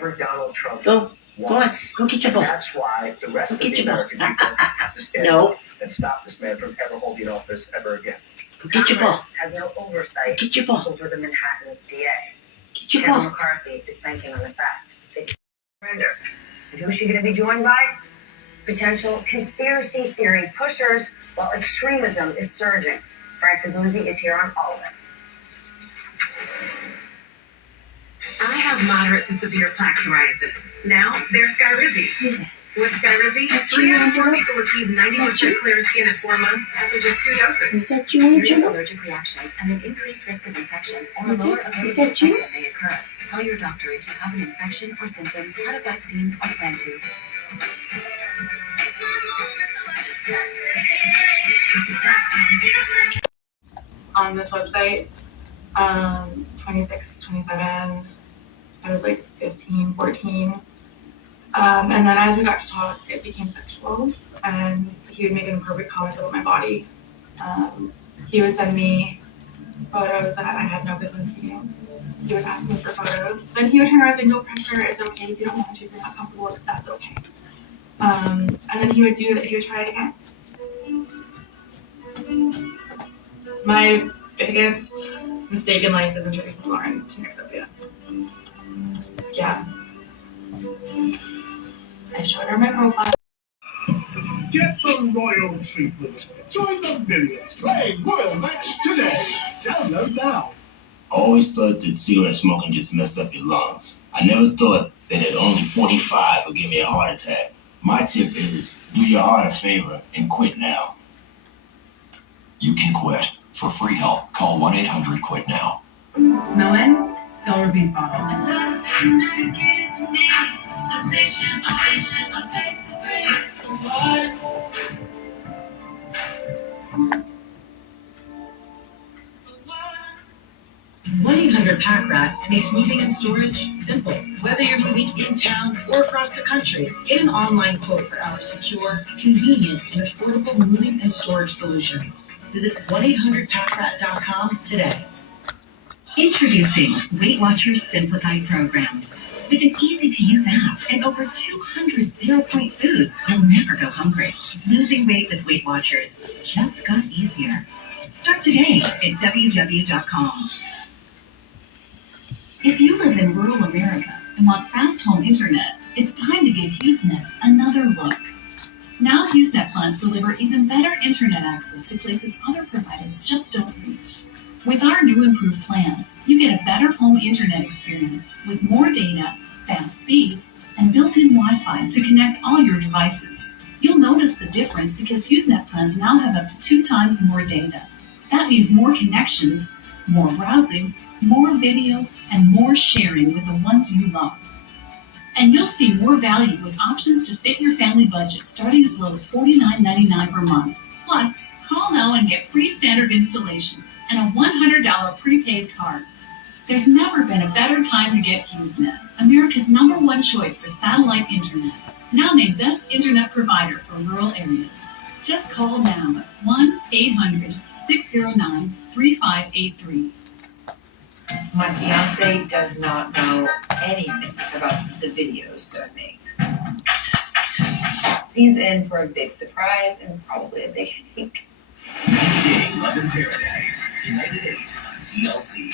whatever Donald Trump wants. Go get your ball. That's why the rest of the American people have to stand up and stop this man from ever holding office ever again. Go get your ball. Congress has no oversight Get your ball. over the Manhattan DA. Get your Kevin ball. McCarthy is banking on the fact that surrender. And who's she going to be joined by? Potential conspiracy theory pushers, while extremism is surging. Frank Fabuzzi is here on all of it. I have moderate to severe plaque psoriasis. Now, there's Skyrizi. With Skyrizi, 3 out of 4 people achieve 90% clear skin at 4 months after just 2 doses. Is that you, Serious Angelo? allergic reactions and an increased risk of infections or a Is lower it- ability is to that you? fight that may occur. Tell your doctor if you have an infection or symptoms, had a vaccine, or plan to. On this website, 26, 27, I was like 15, 14. And then as we got to talk, it became sexual, and he would make inappropriate comments about my body. He would send me photos that I had no business seeing. He would ask me for photos. Then he would turn around and say, no pressure, it's okay. If you don't want to, if you're not comfortable with it, that's okay. And then he would try it again. My biggest mistake in life is introducing Lauren to Nextopia. Yeah. I showed her my profile. Get the royal treatment. Join the millions playing Royal Match today. Download now. I always thought that cigarette smoking just messed up your lungs. I never thought that at only 45 would give me a heart attack. My tip is do your heart a favor and quit now. You can quit. For free help, call 1-800-QUIT-NOW. Moen, Celebrity's bottle. Pack-Rat makes moving and storage simple. Whether you're moving in town or across the country, get an online quote for our secure, convenient, and affordable moving and storage solutions. Visit 1-800-PackRat.com today. Introducing Weight Watchers Simplified Program. With an easy-to-use app and over 200 zero-point foods, you'll never go hungry. Losing weight with Weight Watchers just got easier. Start today at www.com. If you live in rural America and want fast home internet, it's time to give HughesNet another look. Now HughesNet plans deliver even better internet access to places other providers just don't reach. With our new improved plans, you get a better home internet experience with more data, fast speeds, and built-in Wi-Fi to connect all your devices. You'll notice the difference because HughesNet plans now have up to 2 times more data. That means more connections, more browsing, more video, and more sharing with the ones you love. And you'll see more value with options to fit your family budget starting as low as $49.99 per month. Plus, call now and get free standard installation and a $100 prepaid card. There's never been a better time to get HughesNet, America's #1 choice for satellite internet. Now named Best Internet Provider for rural areas. Just call now at 1-800-609-3583. My fiance does not know anything about the videos that I make. He's in for a big surprise and probably a big headache. 98 Love in Paradise. Tonight at 8 on TLC.